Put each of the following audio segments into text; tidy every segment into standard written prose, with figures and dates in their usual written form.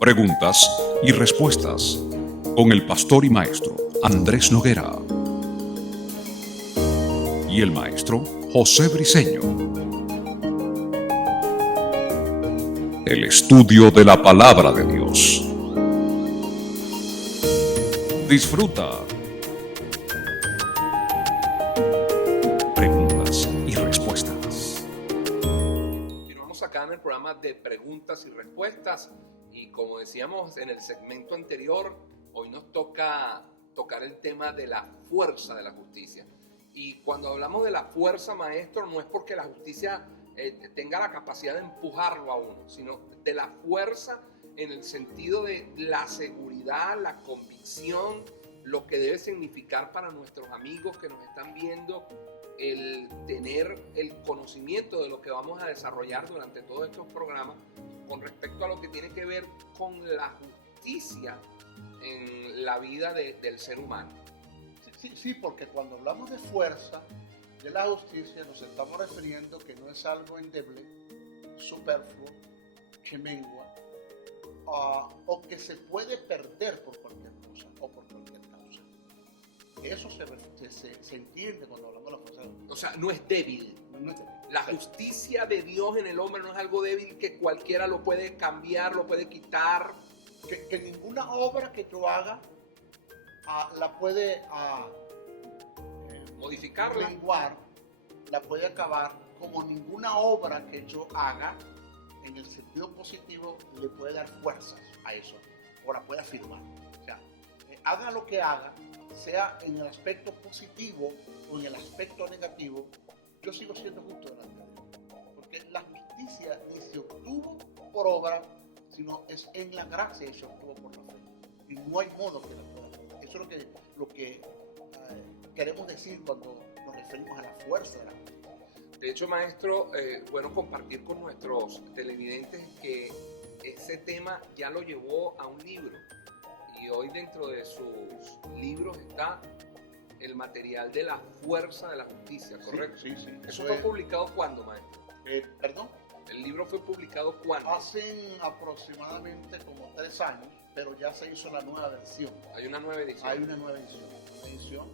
Preguntas y respuestas con el pastor y maestro Andrés Noguera y el maestro José Briceño. El estudio de la palabra de Dios. Disfruta. Preguntas y respuestas. Continuamos acá en el programa de preguntas y respuestas y como decíamos en el segmento anterior, hoy nos toca tocar el tema de la fuerza de la justicia. Y cuando hablamos de la fuerza, maestro, no es porque la justicia tenga la capacidad de empujarlo a uno, sino de la fuerza en el sentido de la seguridad, la convicción, lo que debe significar para nuestros amigos que nos están viendo el tener el conocimiento de lo que vamos a desarrollar durante todos estos programas con respecto a lo que tiene que ver con la justicia en la vida del ser humano. Sí, porque cuando hablamos de fuerza de la justicia nos estamos refiriendo que no es algo endeble, superfluo, que mengua, o que se puede perder por cualquier cosa o por cualquier causa. Eso se entiende cuando hablamos de la fuerza de la justicia. O sea, no es débil. No es débil. La justicia de Dios en el hombre no es algo débil que cualquiera lo puede cambiar, lo puede quitar. Que ninguna obra que tú hagas la puede modificarla, menguar, la puede acabar, como ninguna obra que yo haga en el sentido positivo le puede dar fuerzas a eso o la puede afirmar. O sea, haga lo que haga, sea en el aspecto positivo o en el aspecto negativo, yo sigo siendo justo delante de Dios, porque la justicia ni se obtuvo por obra, sino es en la gracia y se obtuvo por la fe, y no hay modo que la pueda hacer. Eso es lo que queremos decir cuando nos referimos a la fuerza de la justicia. De hecho, maestro, bueno compartir con nuestros televidentes que ese tema ya lo llevó a un libro y hoy dentro de sus libros está el material de la fuerza de la justicia, ¿correcto? Sí. ¿Eso fue publicado cuándo, maestro? ¿Perdón? ¿El libro fue publicado cuándo? Hace aproximadamente como 3 años, pero ya se hizo la nueva versión. Hay una nueva edición. Hay una nueva edición,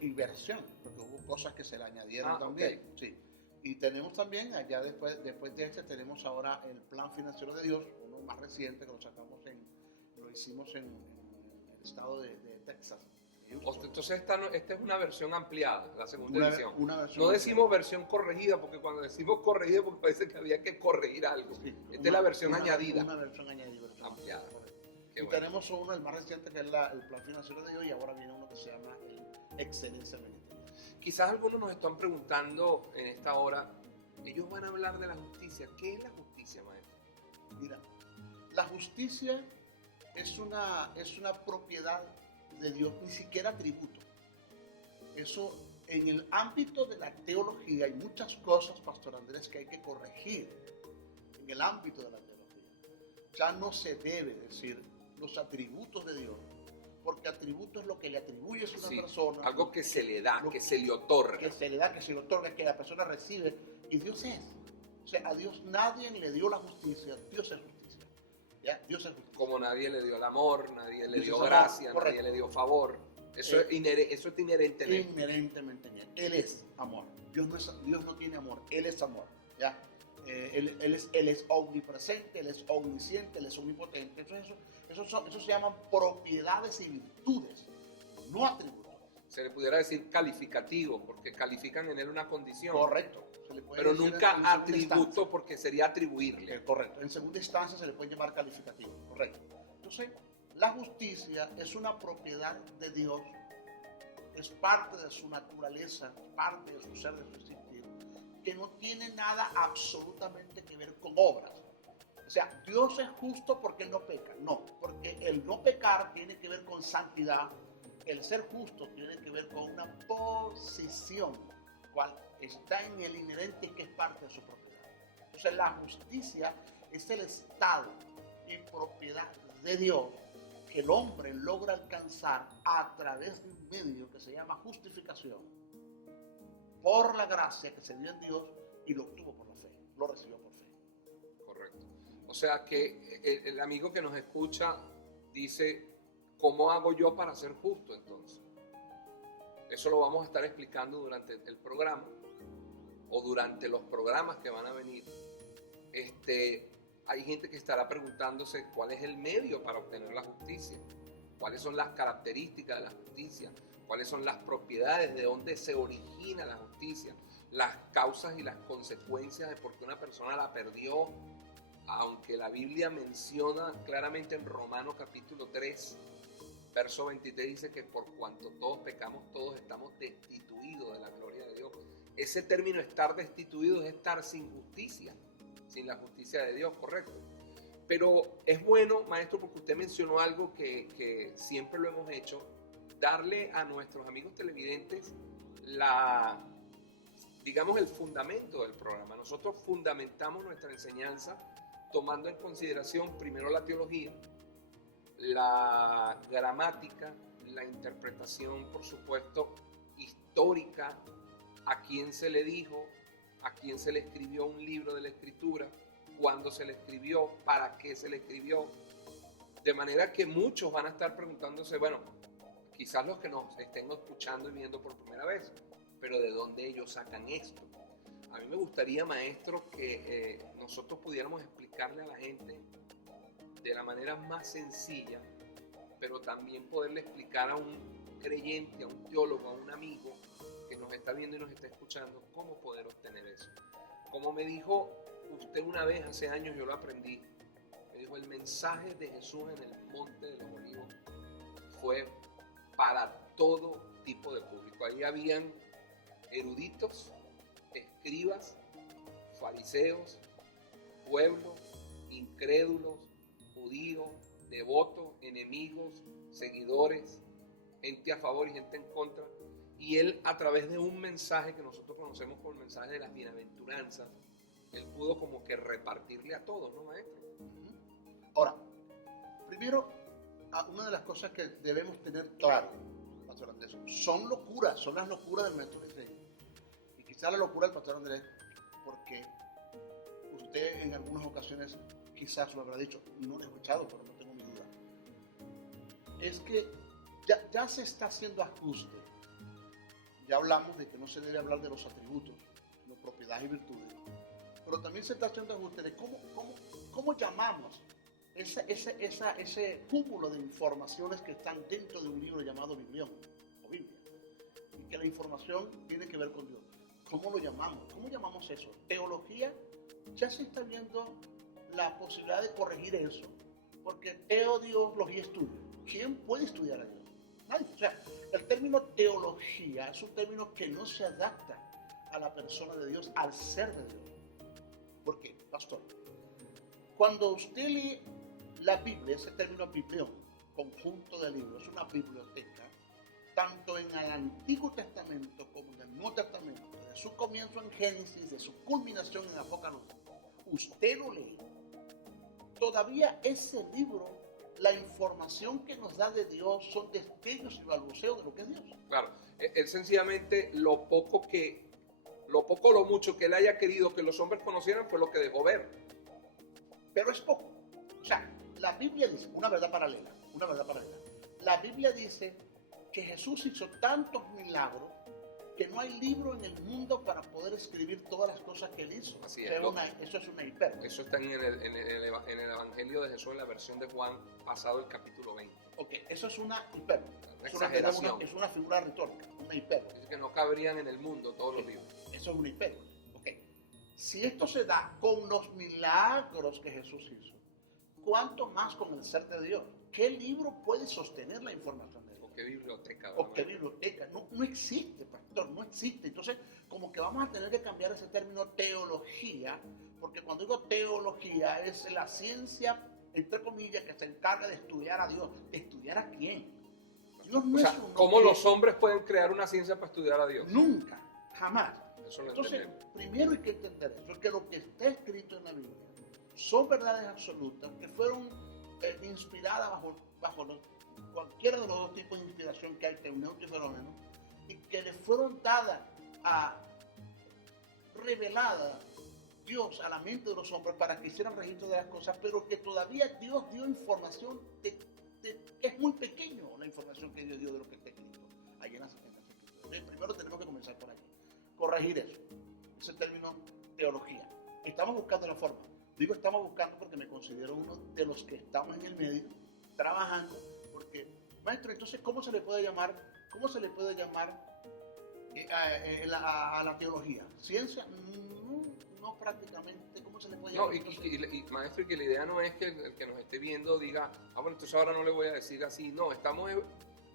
y versión, porque hubo cosas que se le añadieron también. Okay. Sí. Y tenemos también, allá después de este, tenemos ahora el Plan Financiero de Dios, uno más reciente que lo hicimos en el estado de Texas. Entonces esta es una versión ampliada, la segunda edición. No decimos versión corregida, porque cuando decimos corregida, porque parece que había que corregir algo. Sí, esta es la versión añadida. Una versión añadida. Ampliada. Y bueno, tenemos uno, el más reciente, que es el Plan Financiero de Dios, y ahora viene uno que se llama el Excelencia Ministerial. Quizás algunos nos están preguntando en esta hora, ellos van a hablar de la justicia. ¿Qué es la justicia, maestro? Mira, la justicia es una propiedad de Dios, ni siquiera atributo. Eso, en el ámbito de la teología hay muchas cosas, Pastor Andrés, que hay que corregir en el ámbito de la teología. Ya no se debe decir los atributos de Dios, porque atributo es lo que le atribuyes a una persona. Algo que se le da, que se le otorga. Que se le da, que se le otorga, que la persona recibe, y Dios es. O sea, a Dios nadie le dio la justicia, Dios es justicia. ¿Ya? Dios es justicia. Como nadie le dio el amor, nadie le dio gracia, nadie le dio favor. Eso es inherente en él. Inherentemente en él. Él es amor. Dios no tiene amor, Él es amor. ¿Ya? Él es omnipresente, Él es omnisciente, Él es omnipotente. Entonces eso se llaman propiedades y virtudes, no atributos. Se le pudiera decir calificativo, porque califican en él una condición. Correcto. Pero nunca atributo, porque sería atribuirle. Correcto. En segunda instancia se le puede llamar calificativo. Correcto. Entonces, la justicia es una propiedad de Dios, es parte de su naturaleza, parte de su ser, de su existir, que no tiene nada absolutamente que ver con obras. O sea, Dios es justo porque Él no peca. No, porque el no pecar tiene que ver con santidad. El ser justo tiene que ver con una posición, cual está en el inherente, que es parte de su propiedad. Entonces, la justicia es el estado y propiedad de Dios que el hombre logra alcanzar a través de un medio que se llama justificación, por la gracia que se dio en Dios, y lo obtuvo por la fe, lo recibió por fe. Correcto. O sea que el amigo que nos escucha dice, ¿cómo hago yo para ser justo entonces? Eso lo vamos a estar explicando durante el programa o durante los programas que van a venir. Hay gente que estará preguntándose cuál es el medio para obtener la justicia, cuáles son las características de la justicia, cuáles son las propiedades, de dónde se origina la justicia, las causas y las consecuencias de por qué una persona la perdió, aunque la Biblia menciona claramente en Romanos capítulo 3, verso 23, dice que por cuanto todos pecamos, todos estamos destituidos de la gloria de Dios. Ese término estar destituido es estar sin justicia, sin la justicia de Dios, correcto. Pero es bueno, maestro, porque usted mencionó algo que siempre lo hemos hecho, darle a nuestros amigos televidentes digamos, el fundamento del programa. Nosotros fundamentamos nuestra enseñanza tomando en consideración primero la teología, la gramática, la interpretación, por supuesto, histórica, a quién se le dijo, a quién se le escribió un libro de la Escritura, cuándo se le escribió, para qué se le escribió. De manera que muchos van a estar preguntándose, bueno, quizás los que nos estén escuchando y viendo por primera vez, pero ¿de dónde ellos sacan esto? A mí me gustaría, maestro, que nosotros pudiéramos explicarle a la gente de la manera más sencilla, pero también poderle explicar a un creyente, a un teólogo, a un amigo que nos está viendo y nos está escuchando, cómo poder obtener eso. Como me dijo usted una vez hace años, yo lo aprendí, me dijo, el mensaje de Jesús en el Monte de los Olivos fue para todo tipo de público. Ahí habían eruditos, escribas, fariseos, pueblo, incrédulos, judíos, devotos, enemigos, seguidores, gente a favor y gente en contra. Y él, a través de un mensaje que nosotros conocemos como el mensaje de las bienaventuranzas, él pudo como que repartirle a todos, ¿no, maestro? Ahora, primero, una de las cosas que debemos tener claro, Pastor Andrés, son locuras, son las locuras del maestro Andrés. Y quizá la locura del Pastor Andrés, porque usted en algunas ocasiones quizás lo habrá dicho, no lo he escuchado, pero no tengo mi duda. Es que ya se está haciendo ajuste. Ya hablamos de que no se debe hablar de los atributos, sino propiedades y virtudes. Pero también se está haciendo ajuste de cómo llamamos ese cúmulo de informaciones que están dentro de un libro llamado Biblión o Biblia. Y que la información tiene que ver con Dios. ¿Cómo lo llamamos? ¿Cómo llamamos eso? Teología, ya se está viendo la posibilidad de corregir eso, porque teodiología estudia. ¿Quién puede estudiar a Dios? Nadie. O sea, el término teología es un término que no se adapta a la persona de Dios, al ser de Dios. ¿Por qué, pastor? Cuando usted lee la Biblia, ese término biblión, conjunto de libros, es una biblioteca, tanto en el Antiguo Testamento como en el Nuevo Testamento, de su comienzo en Génesis, de su culminación en Apocalipsis, usted lo lee. Todavía ese libro, la información que nos da de Dios son destellos y balbuceos de lo que es Dios. Claro, él sencillamente lo lo mucho que él haya querido que los hombres conocieran fue lo que dejó ver. Pero es poco. O sea, la Biblia dice, una verdad paralela. La Biblia dice que Jesús hizo tantos milagros que no hay libro en el mundo para poder escribir todas las cosas que él hizo. Así es. Eso es una hipérbole. Eso está en el Evangelio de Jesús, en la versión de Juan, pasado el capítulo 20. Ok, eso es una hipérbole. Una exageración. Es una figura retórica, una hipérbole. Dice que no cabrían en el mundo todos los libros. Eso es una hipérbole. Ok. Si esto se da con los milagros que Jesús hizo, ¿cuánto más con el ser de Dios? ¿Qué libro puede sostener la información de Dios? ¿O qué biblioteca? ¿O qué biblioteca? No existe, pastor, no existe. Entonces, como que vamos a tener que cambiar ese término teología, porque cuando digo teología es la ciencia, entre comillas, que se encarga de estudiar a Dios. ¿De estudiar a quién? Dios no es un ¿cómo los hombres pueden crear una ciencia para estudiar a Dios? Nunca, jamás. Eso lo Entonces, entendemos. primero hay que entender eso, que lo que está escrito en la Biblia son verdades absolutas que fueron inspiradas bajo cualquiera de los dos tipos de inspiración que hay, teuneuto y fenómeno, y que le fueron dadas reveladas Dios a la mente de los hombres para que hicieran registro de las cosas, pero que todavía Dios dio información es muy pequeño la información que Dios dio de lo que está escrito ahí en las Escrituras. Primero tenemos que comenzar por allí, corregir eso, ese término teología. Estamos buscando la forma. Digo estamos buscando porque me considero uno de los que estamos en el medio trabajando, porque maestro, entonces ¿cómo se le puede llamar a la teología? ¿Ciencia? No prácticamente. ¿Cómo se le puede llamar? No, maestro, y que la idea no es que el que nos esté viendo diga, bueno, entonces ahora no le voy a decir así. No, estamos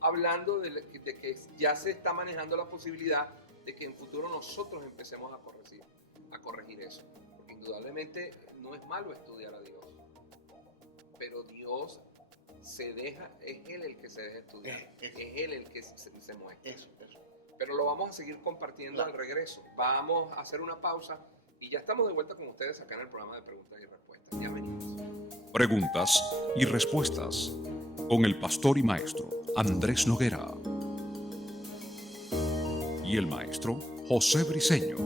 hablando de que ya se está manejando la posibilidad de que en futuro nosotros empecemos a corregir eso. Porque indudablemente no es malo estudiar a Dios, pero Dios es Él el que se deja estudiar, es Él el que se muestra. Eso. Pero lo vamos a seguir compartiendo al regreso. Vamos a hacer una pausa y ya estamos de vuelta con ustedes acá en el programa de preguntas y respuestas. Ya venimos. Preguntas y respuestas con el pastor y maestro Andrés Noguera y el maestro José Briceño.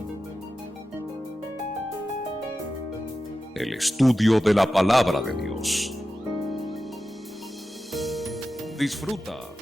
El estudio de la palabra de Dios. Disfruta.